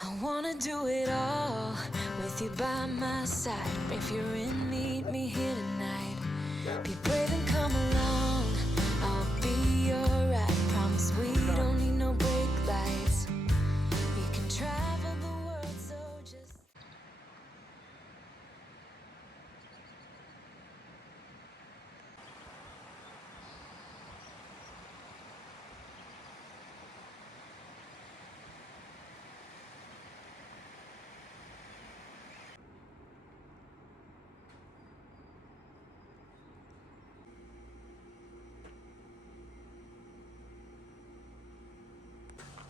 I wanna do it all with you by my side. If you're in, meet me here tonight. Be brave and come along. I'll be your ride. Promise we don't need no brake lights. We can travel the world, so just.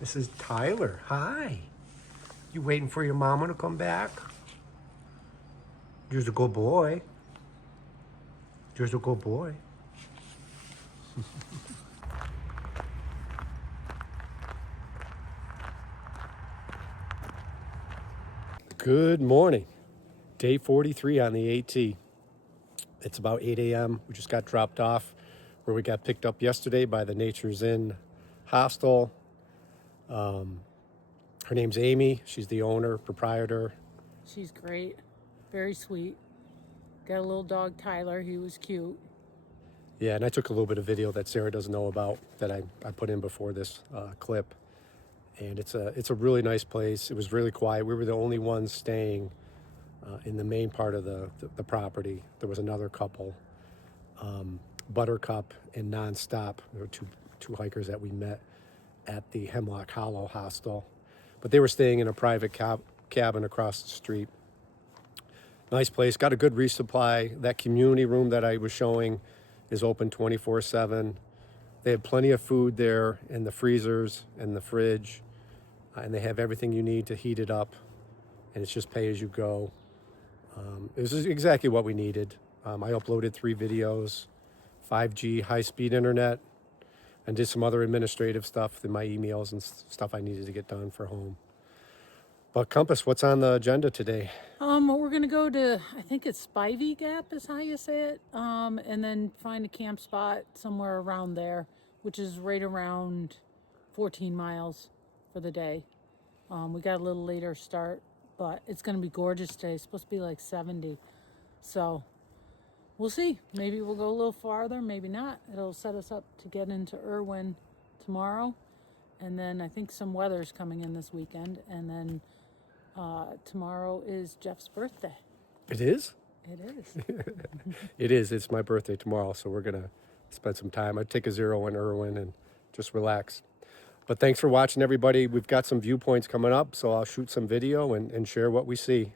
This is Tyler. Hi. You waiting for your mama to come back? You're a good boy. You're a good boy. Good morning. Day 43 on the AT. It's about 8 a.m. We just got dropped off where we got picked up yesterday by the Nature's Inn hostel. Her name's Amy. She's the owner, proprietor. She's great, very sweet. Got a little dog, Tyler. He was cute. Yeah, and I took a little bit of video that Sarah doesn't know about that I put in before this clip. And it's a really nice place. It was really quiet. We were the only ones staying in the main part of the property. There was another couple, Buttercup and Nonstop. There were two hikers that we met at the Hemlock Hollow hostel. But they were staying in a private cabin across the street. Nice place, got a good resupply. That community room that I was showing is open 24/7. They have plenty of food there in the freezers and the fridge, and they have everything you need to heat it up, and it's just pay as you go. It was exactly what we needed. I uploaded 3 videos, 5G high-speed internet, and did some other administrative stuff in my emails and stuff I needed to get done for home. But Compass, what's on the agenda today? We're gonna go to, I think it's Spivey Gap is how you say it, and then find a camp spot somewhere around there, which is right around 14 miles for the day. We got a little later start, but it's gonna be gorgeous today. It's supposed to be like 70, so we'll see. Maybe we'll go a little farther, maybe not. It'll set us up to get into Irwin tomorrow, and then I think some weather's coming in this weekend, and then tomorrow is Jeff's birthday. It is? It is. It is. It's my birthday tomorrow, so we're going to spend some time. I'd take a 0 in Irwin and just relax. But thanks for watching, everybody. We've got some viewpoints coming up, so I'll shoot some video and share what we see.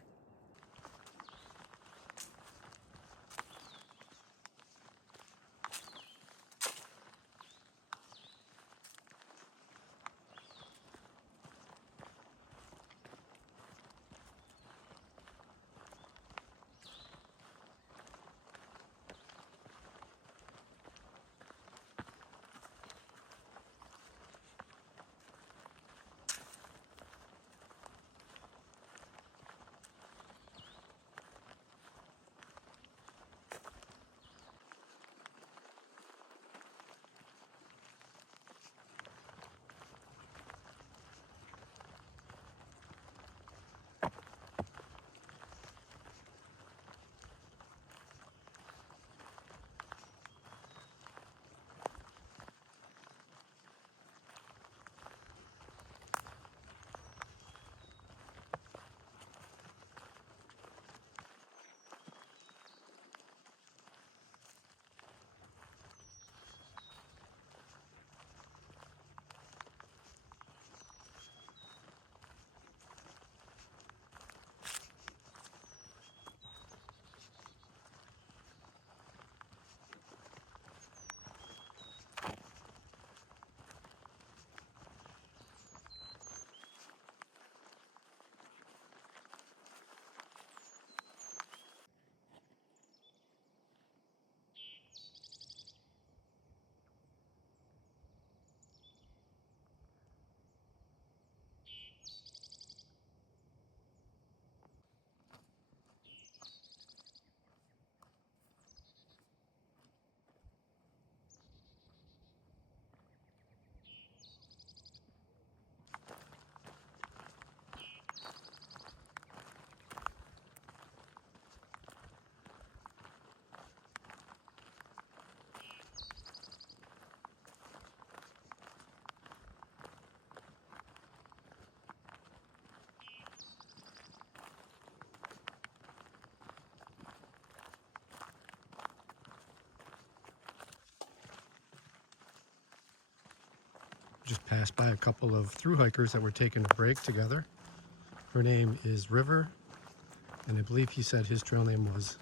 Just passed by a couple of through hikers that were taking a break together. Her name is River, and I believe he said his trail name was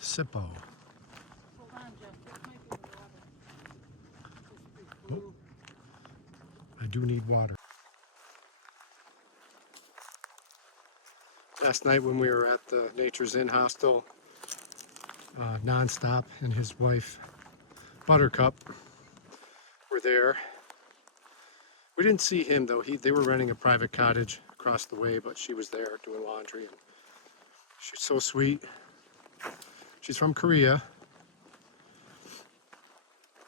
Sippo. Hold on, Jeff. This might be the water. I do need water. Last night when we were at the Nature's Inn hostel, Nonstop and his wife Buttercup were there. We didn't see him though. They were renting a private cottage across the way, but she was there doing laundry, and she's so sweet. She's from Korea,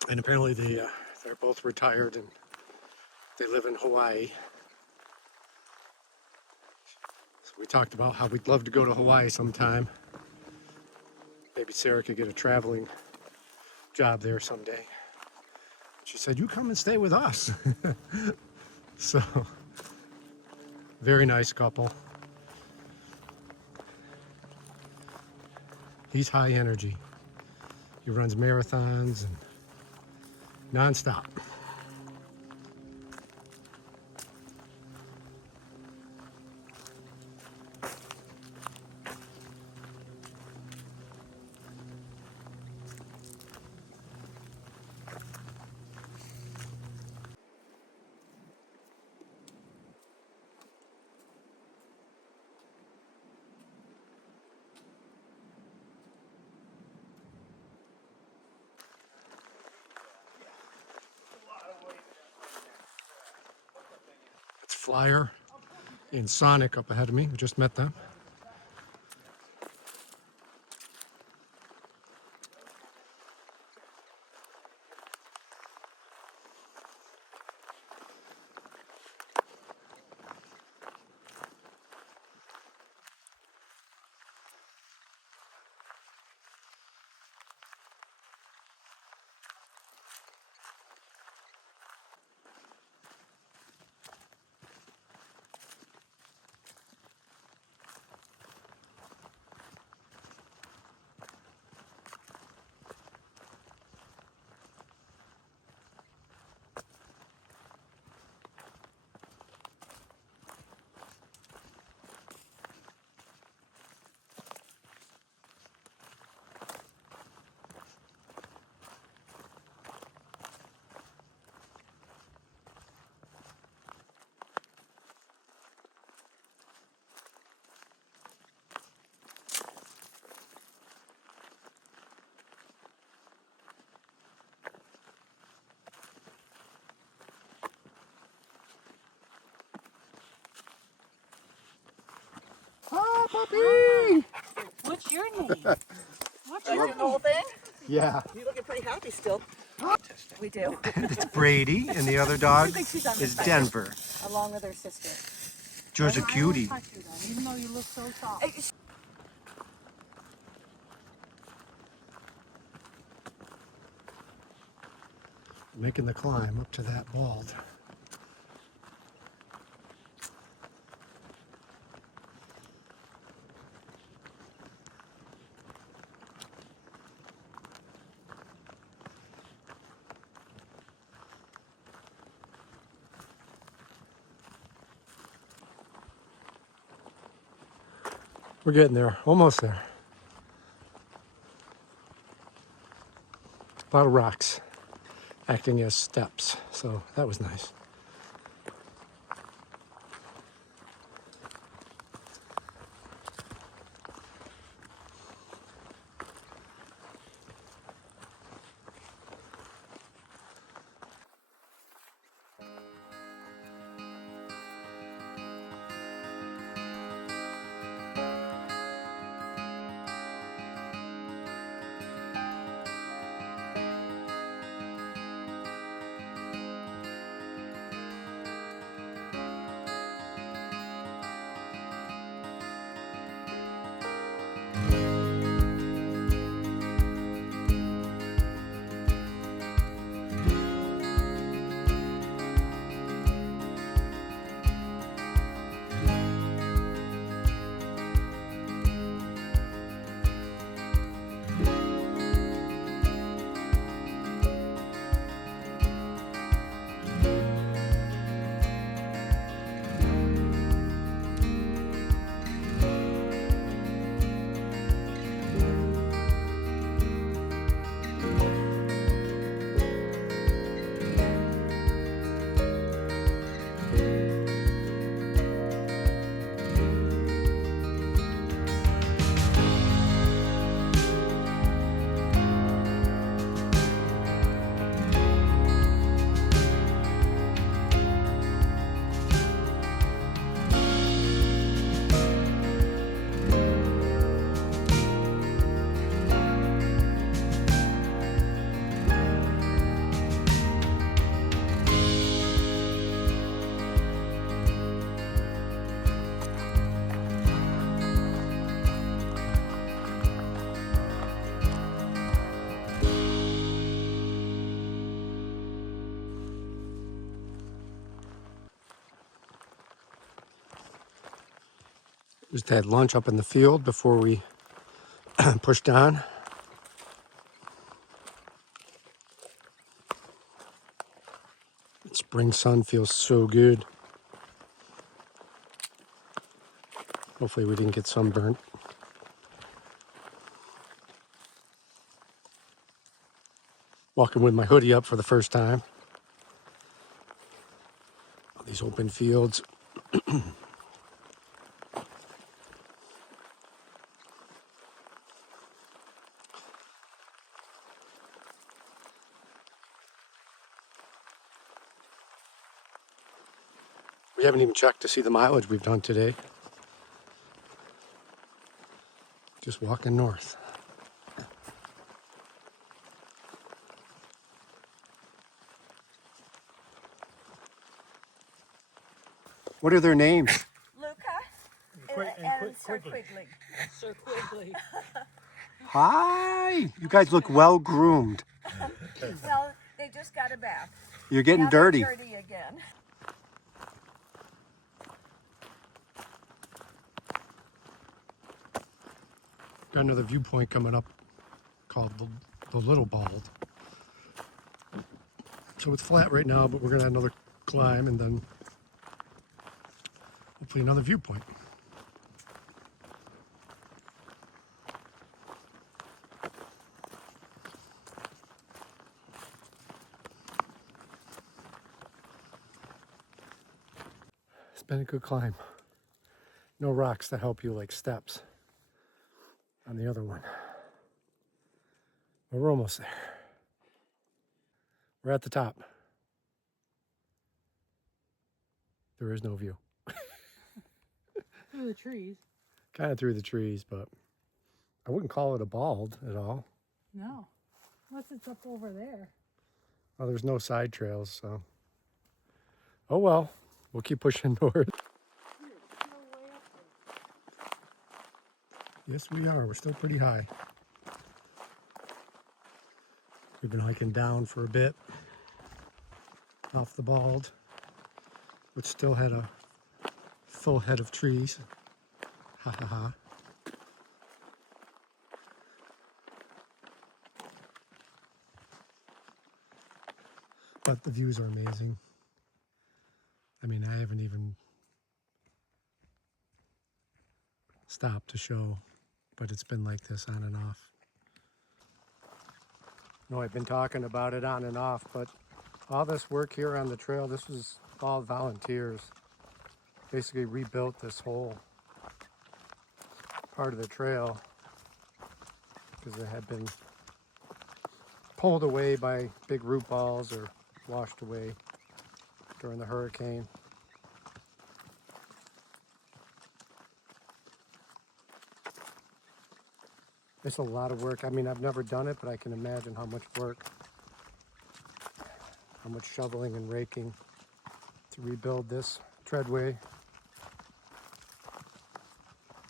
and apparently they're both retired and they live in Hawaii. So we talked about how we'd love to go to Hawaii sometime. Maybe Sarah could get a traveling job there someday. She said, "You come and stay with us." So, very nice couple. He's high energy. He runs marathons and nonstop. It's Flyer and Sonic up ahead of me. We just met them. Oh, puppy! What's your name? What's Are you your doing the whole thing? Yeah. You're looking pretty happy still. We do. It's Brady, and the other dog She's on the is spectrum, Denver. along with her sister. Georgia I won't cutie. touch you then, even though you look so soft. Making the climb up to that bald. We're getting there, almost there. A lot of rocks acting as steps, so that was nice. Just had lunch up in the field before we pushed on. Spring sun feels so good. Hopefully we didn't get sunburnt. Walking with my hoodie up for the first time. All these open fields. We haven't even checked to see the mileage we've done today. Just walking north. What are their names? Luca and Sir Quigley. Sir Quigley. Hi! You guys look well groomed. Well, they just got a bath. You're getting Now they're dirty. dirty again. Got another viewpoint coming up called the Little Bald. So it's flat right now, but we're gonna have another climb and then hopefully another viewpoint. It's been a good climb. No rocks to help you like steps on the other one. But we're almost there. We're at the top. There is no view. Through the trees. Kind of through the trees, but I wouldn't call it a bald at all. No. Unless it's up over there. Well, there's no side trails, so. Oh well, we'll keep pushing north. Yes, we are. We're still pretty high. We've been hiking down for a bit off the bald, which still had a full head of trees. Ha ha ha. But the views are amazing. I mean, I haven't even stopped to show, but it's been like this on and off. No, I've been talking about it on and off, but all this work here on the trail, this was all volunteers. Basically rebuilt this whole part of the trail because it had been pulled away by big root balls or washed away during the hurricane. It's a lot of work. I mean, I've never done it, but I can imagine how much work, how much shoveling and raking to rebuild this treadway.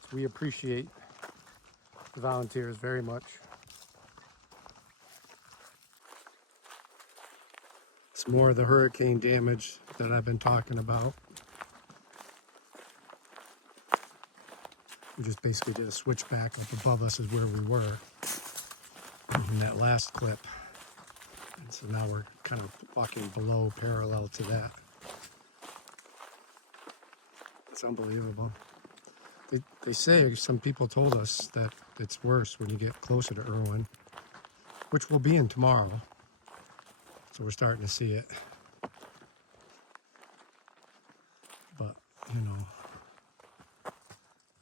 So we appreciate the volunteers very much. It's more of the hurricane damage that I've been talking about. We just basically did a switchback. Up above us is where we were in that last clip. And so now we're kind of walking below, parallel to that. It's unbelievable. They say, some people told us that it's worse when you get closer to Irwin, which we'll be in tomorrow. So we're starting to see it. But, you know.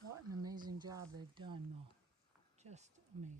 What an amazing job they've done, though. Just amazing.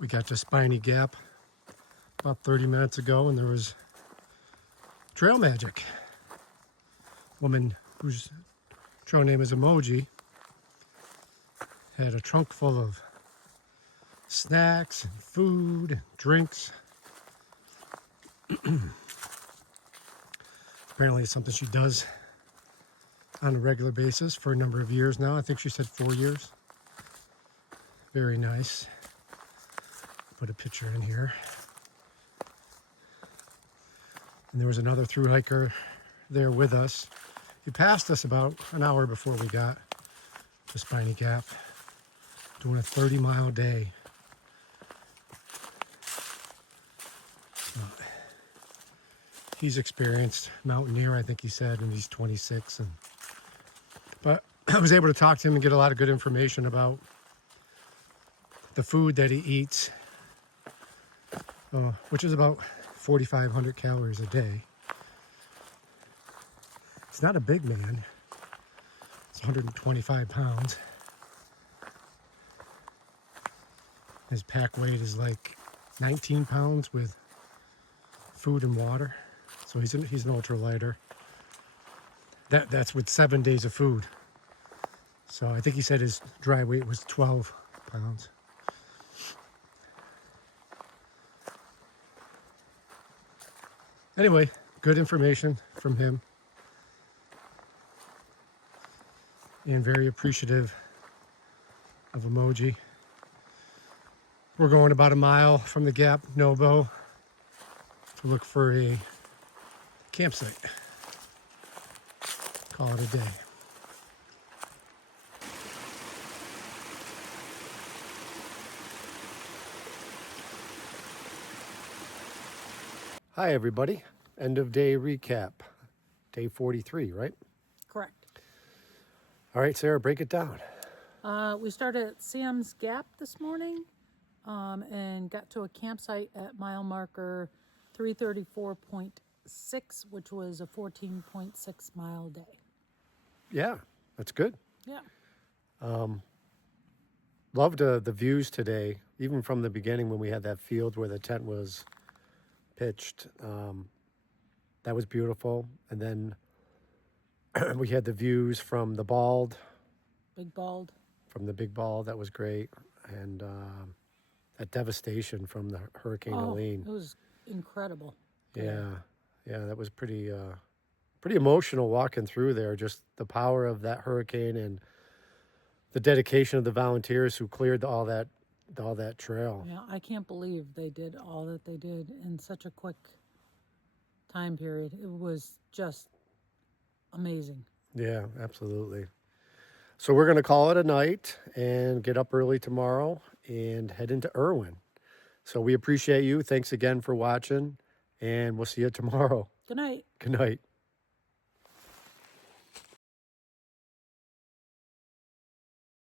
We got to Spiny Gap about 30 minutes ago, and there was trail magic. Woman whose trail name is Emoji had a trunk full of snacks and food and drinks. Apparently it's something she does on a regular basis for a number of years now. I think she said 4 years. Very nice. Put a picture in here. And there was another thru-hiker there with us. He passed us about an hour before we got to Spiny Gap, doing a 30-mile day. He's experienced mountaineer, I think he said, and he's 26. But I was able to talk to him and get a lot of good information about the food that he eats, which is about 4,500 calories a day. It's not a big man. It's 125 pounds. His pack weight is like 19 pounds with food and water. So he's an ultralighter. That's with 7 days of food. So I think he said his dry weight was 12 pounds. Anyway, good information from him. And very appreciative of Emoji. We're going about a mile from the Gap Nobo to look for a campsite. Call it a day. Hi everybody. End of day recap. Day 43, right? Correct. All right, Sarah, break it down. We started at Sam's Gap this morning and got to a campsite at mile marker 334.6, which was a 14.6 mile day. Yeah, that's good. Yeah. Loved the views today, even from the beginning when we had that field where the tent was pitched. That was beautiful. And then we had the views from the Bald. Big Bald. From the Big Bald, that was great. And that devastation from the Hurricane Helene. It was incredible. Yeah, that was pretty emotional walking through there. Just the power of that hurricane and the dedication of the volunteers who cleared all that trail. Yeah, I can't believe they did all that they did in such a quick time period. It was just amazing. Yeah, absolutely. So we're going to call it a night and get up early tomorrow and head into Irwin. So we appreciate you. Thanks again for watching, and we'll see you tomorrow. Good night. Good night.